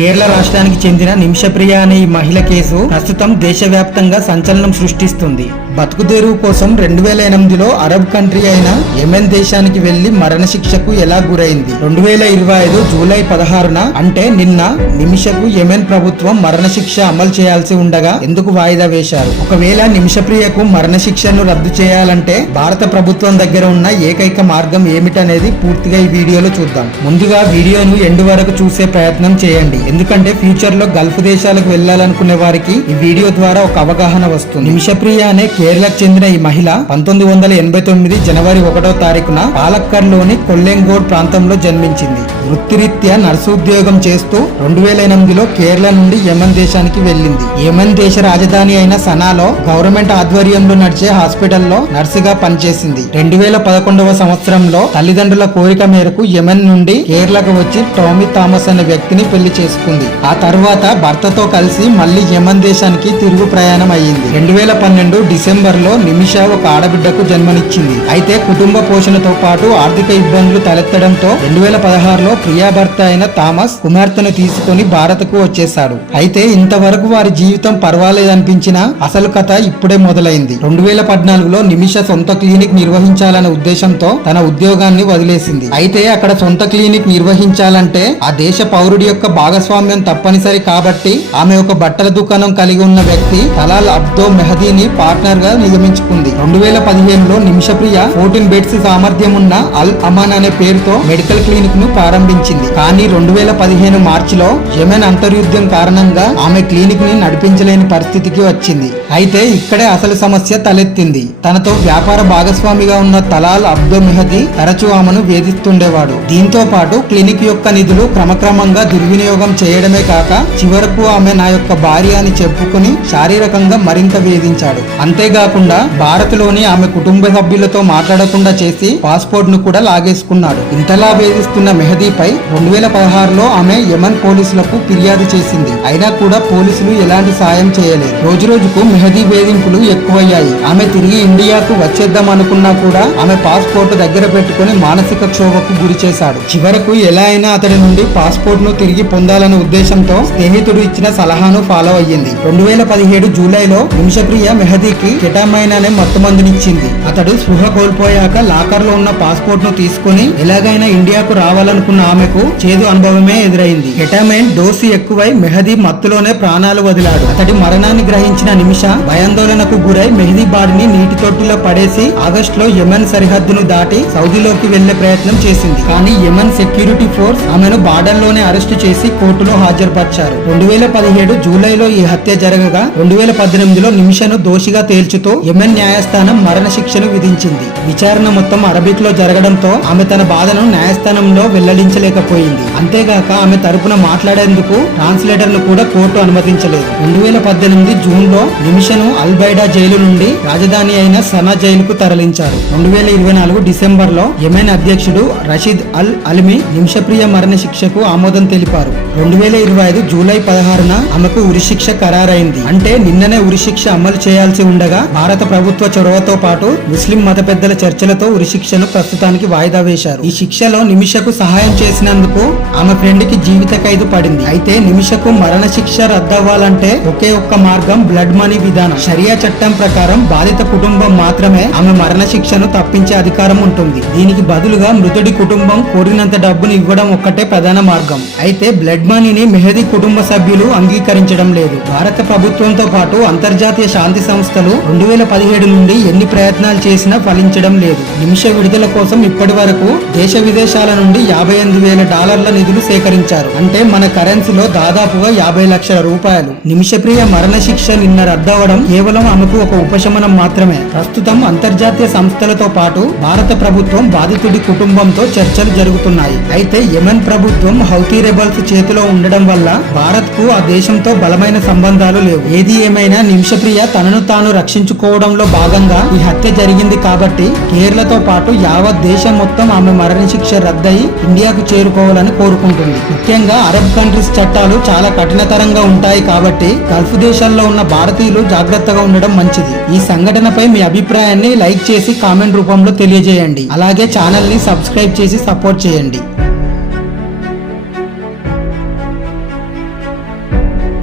కేరళ రాష్ట్రానికి చెందిన నిమిషప్రియ అనే ఈ మహిళ కేసు ప్రస్తుతం దేశవ్యాప్తంగా సంచలనం సృష్టిస్తుంది. బతుకుదేరువు కోసం రెండు వేల ఎనిమిదిలో అరబ్ కంట్రీ అయిన యెమెన్ దేశానికి వెళ్ళి మరణశిక్షకు ఎలా గురైంది? రెండు వేల ఇరవై ఐదు జూలై పదహారున అంటే నిన్న నిమిషకు యెమెన్ ప్రభుత్వం మరణశిక్ష అమలు చేయాల్సి ఉండగా ఎందుకు వాయిదా వేశారు? ఒకవేళ నిమిషప్రియకు మరణశిక్షను రద్దు చేయాలంటే భారత ప్రభుత్వం దగ్గర ఉన్న ఏకైక మార్గం ఏమిటనేది పూర్తిగా ఈ వీడియోలో చూద్దాం. ముందుగా వీడియోను ఎండు వరకు చూసే ప్రయత్నం చేయండి. ఎందుకంటే ఫ్యూచర్లో గల్ఫ్ దేశాలకు వెళ్ళాలనుకునే వారికి ఈ వీడియో ద్వారా ఒక అవగాహన వస్తుంది. నిమిషప్రియ అనే కేరళకు చెందిన ఈ మహిళ పంతొమ్మిది వందల ఎనభై తొమ్మిది జనవరి ఒకటో తారీఖున పాలక్కర్లోని కొల్లెంగోడ్ ప్రాంతంలో జన్మించింది. వృత్తిరీత్యా నర్సు ఉద్యోగం చేస్తూ రెండు వేల ఎనిమిదిలో కేరళ నుండి యమన్ దేశానికి వెళ్ళింది. యమన్ దేశ రాజధాని అయిన సనాలో గవర్నమెంట్ ఆధ్వర్యంలో నడిచే హాస్పిటల్లో నర్సుగా పనిచేసింది. రెండు వేల పదకొండవ సంవత్సరంలో తల్లిదండ్రుల కోరిక మేరకు యమన్ నుండి కేరళకు వచ్చి టోమీ థామస్ అనే వ్యక్తిని పెళ్ళి చేసుకుంది. ఆ తర్వాత భర్తతో కలిసి మళ్ళీ యమన్ దేశానికి తిరుగు ప్రయాణం అయ్యింది. రెండు వేల పన్నెండు డిసెంబర్లో నిమిష ఒక ఆడబిడ్డకు జన్మనిచ్చింది. అయితే కుటుంబ పోషణతో పాటు ఆర్థిక ఇబ్బందులు తలెత్తడంతో రెండు వేల పదహారులో ప్రియా భర్త అయిన థామస్ కుమార్తెను తీసుకుని భారత్కు వచ్చేశాడు. అయితే ఇంతవరకు వారి జీవితం పర్వాలేదనిపించినా అసలు కథ ఇప్పుడే మొదలైంది. రెండు వేల పద్నాలుగులో నిమిష సొంత క్లినిక్ నిర్వహించాలనే ఉద్దేశంతో తన ఉద్యోగాన్ని వదిలేసింది. అయితే అక్కడ సొంత క్లినిక్ నిర్వహించాలంటే ఆ దేశ పౌరుడి యొక్క భాగస్వామ్యం తప్పనిసరి కాబట్టి ఆమె ఒక బట్టల దుకాణం కలిగి ఉన్న వ్యక్తి తలాల్ అబ్దో మెహదీని పార్ట్నర్గా నియమించుకుంది. రెండు వేల పదిహేనులో నిమిషప్రియ ఫోర్టీన్ బెడ్స్ సామర్థ్యం ఉన్న అల్ అమాన్ అనే పేరుతో మెడికల్ క్లినిక్ను ప్రారంభించింది. కానీ రెండు వేల పదిహేను మార్చిలో యెమెన్ అంతర్యుద్ధం కారణంగా ఆమె క్లినిక్ని నడిపించలేని పరిస్థితికి వచ్చింది. అయితే ఇక్కడే అసలు సమస్య తలెత్తింది. తనతో వ్యాపార భాగస్వామిగా ఉన్న తలాల్ అబ్దో మెహదీ తరచూ ఆమెను వేధిస్తుండేవాడు. దీంతో పాటు క్లినిక్ యొక్క నిధులు క్రమక్రమంగా దుర్వినియోగం చేయడమే కాక చివరకు ఆమె నా యొక్క భార్య అని చెప్పుకుని శారీరకంగా మరింత వేధించాడు. అంతేకాకుండా భారత్లోని ఆమె కుటుంబ సభ్యులతో మాట్లాడకుండా చేసి పాస్పోర్ట్ను కూడా లాగేసుకున్నాడు. ఇంతలా వేధిస్తున్న మెహదీపై రెండు వేల పదహారులో ఆమె యమన్ పోలీసులకు ఫిర్యాదు చేసింది. అయినా కూడా పోలీసులు ఎలాంటి సాయం చేయలేదు. రోజు రోజుకు మెహదీ వేధింపులు ఎక్కువయ్యాయి. ఆమె తిరిగి ఇండియాకు వచ్చేద్దాం అనుకున్నా కూడా ఆమె పాస్పోర్ట్ దగ్గర పెట్టుకుని మానసిక క్షోభకు గురి చేశాడు చివరకు ఎలా అయినా అతడి నుండి పాస్పోర్ట్ను తిరిగి చేయాలనే ఉద్దేశంతో స్నేహితుడు ఇచ్చిన సలహాను ఫాలో అయ్యింది. రెండు వేల పదిహేడు జూలైలో నిమిషప్రియ మెహదీకి కెటామైన్ అనే మత్తుమందునిచ్చింది. అతడు స్పృహ కోల్పోయాక లాకర్లో ఉన్న పాస్పోర్ట్ను తీసుకుని ఎలాగైనా ఇండియాకు రావాలనుకున్న ఆమెకు చేదు అనుభవమే ఎదురైంది. కెటామైన్ డోసు ఎక్కువై మెహదీ మత్తులోనే ప్రాణాలు వదిలాడు. అతడి మరణాన్ని గ్రహించిన నిమిష భయాందోళనకు గురై మెహదీ బాడిని నీటి తొట్టిలో పడేసి ఆగస్ట్లో యెమెన్ సరిహద్దును దాటి సౌదీలోకి వెళ్ళే ప్రయత్నం చేసింది. కానీ యెమెన్ సెక్యూరిటీ ఫోర్స్ ఆమెను బార్డర్లోనే అరెస్టు చేసి కోర్టులో హాజరుపరిచారు. రెండు వేల పదిహేడు జూలైలో ఈ హత్య జరగగా రెండు వేల పద్దెనిమిదిలో నిమిషను దోషిగా తేల్చుతూ యెమెన్ న్యాయస్థానం మరణ శిక్షను విధించింది. విచారణ మొత్తం అరబిక్లో జరగడంతో ఆమె తన బాధను న్యాయస్థానంలో వెల్లడించలేకపోయింది. అంతేగాక ఆమె తరపున మాట్లాడేందుకు ట్రాన్స్లేటర్ను కూడా కోర్టు అనుమతించలేదు. రెండు వేల పద్దెనిమిది జూన్లో నిమిషను అల్బైడా జైలు నుండి రాజధాని అయిన సనా జైలుకు తరలించారు. రెండు వేల ఇరవై నాలుగు డిసెంబర్లో యెమెన్ అధ్యక్షుడు రషీద్ అల్ అల్మి నిమిషప్రియ మరణ శిక్షకు ఆమోదం తెలిపారు. రెండు వేల ఇరవై ఐదు జూలై పదహారున ఆమెకు ఉరిశిక్ష ఖరారైంది. అంటే నిన్ననే ఉరిశిక్ష అమలు చేయాల్సి ఉండగా భారత ప్రభుత్వ చొరవతో పాటు ముస్లిం మత పెద్దల చర్చలతో ఉరిశిక్షను ప్రస్తుతానికి వాయిదా వేశారు. ఈ శిక్షలో నిమిషకు సహాయం చేసినందుకు ఆమె ఫ్రెండ్కి జీవిత ఖైదు పడింది. అయితే నిమిషకు మరణ శిక్ష రద్దవ్వాలంటే ఒకే ఒక్క మార్గం బ్లడ్ మనీ విధానం. షరియా చట్టం ప్రకారం బాధిత కుటుంబం మాత్రమే ఆమె మరణ శిక్షను తప్పించే అధికారం ఉంటుంది. దీనికి బదులుగా మృతుడి కుటుంబం కోరినంత డబ్బును ఇవ్వడం ఒక్కటే ప్రధాన మార్గం. అయితే బ్లడ్ మనీని మెహదీ కుటుంబ సభ్యులు అంగీకరించడం లేదు. భారత ప్రభుత్వంతో పాటు అంతర్జాతీయ శాంతి సంస్థలు రెండు వేల పదిహేడు నుండి ఎన్ని ప్రయత్నాలు చేసినా ఫలించడం లేదు. నిమిష విడుదల కోసం ఇప్పటి వరకు దేశ విదేశాల నుండి యాభై ఎనిమిది వేల డాలర్ల నిధులు సేకరించారు. అంటే మన కరెన్సీలో దాదాపుగా యాభై లక్షల రూపాయలు. నిమిషప్రియ మరణ శిక్ష నిన్న రద్దవడం కేవలం ఆమెకు ఒక ఉపశమనం మాత్రమే. ప్రస్తుతం అంతర్జాతీయ సంస్థలతో పాటు భారత ప్రభుత్వం బాధితుడి కుటుంబంతో చర్చలు జరుగుతున్నాయి. అయితే యమన్ ప్రభుత్వం హౌతీ రెబల్స్ చేతిలో ఉండడం వల్ల భారత్కు ఆ దేశంతో బలమైన సంబంధాలు లేవు. ఏది ఏమైనా నిమిషప్రియ తనను తాను రక్షించుకోవడంలో భాగంగా ఈ హత్య జరిగింది కాబట్టి కేరళతో పాటు యావత్ దేశం మొత్తం ఆమె మరణ శిక్ష రద్దయి ఇండియాకు చేరుకోవాలని కోరుకుంటుంది. ముఖ్యంగా అరబ్ కంట్రీస్ చట్టాలు చాలా కఠినతరంగా ఉంటాయి కాబట్టి గల్ఫ్ దేశాల్లో ఉన్న భారతీయులు జాగ్రత్తగా ఉండడం మంచిది. ఈ సంఘటనపై మీ అభిప్రాయాన్ని లైక్ చేసి కామెంట్ రూపంలో తెలియజేయండి. అలాగే ఛానల్ని సబ్స్క్రైబ్ చేసి సపోర్ట్ చేయండి.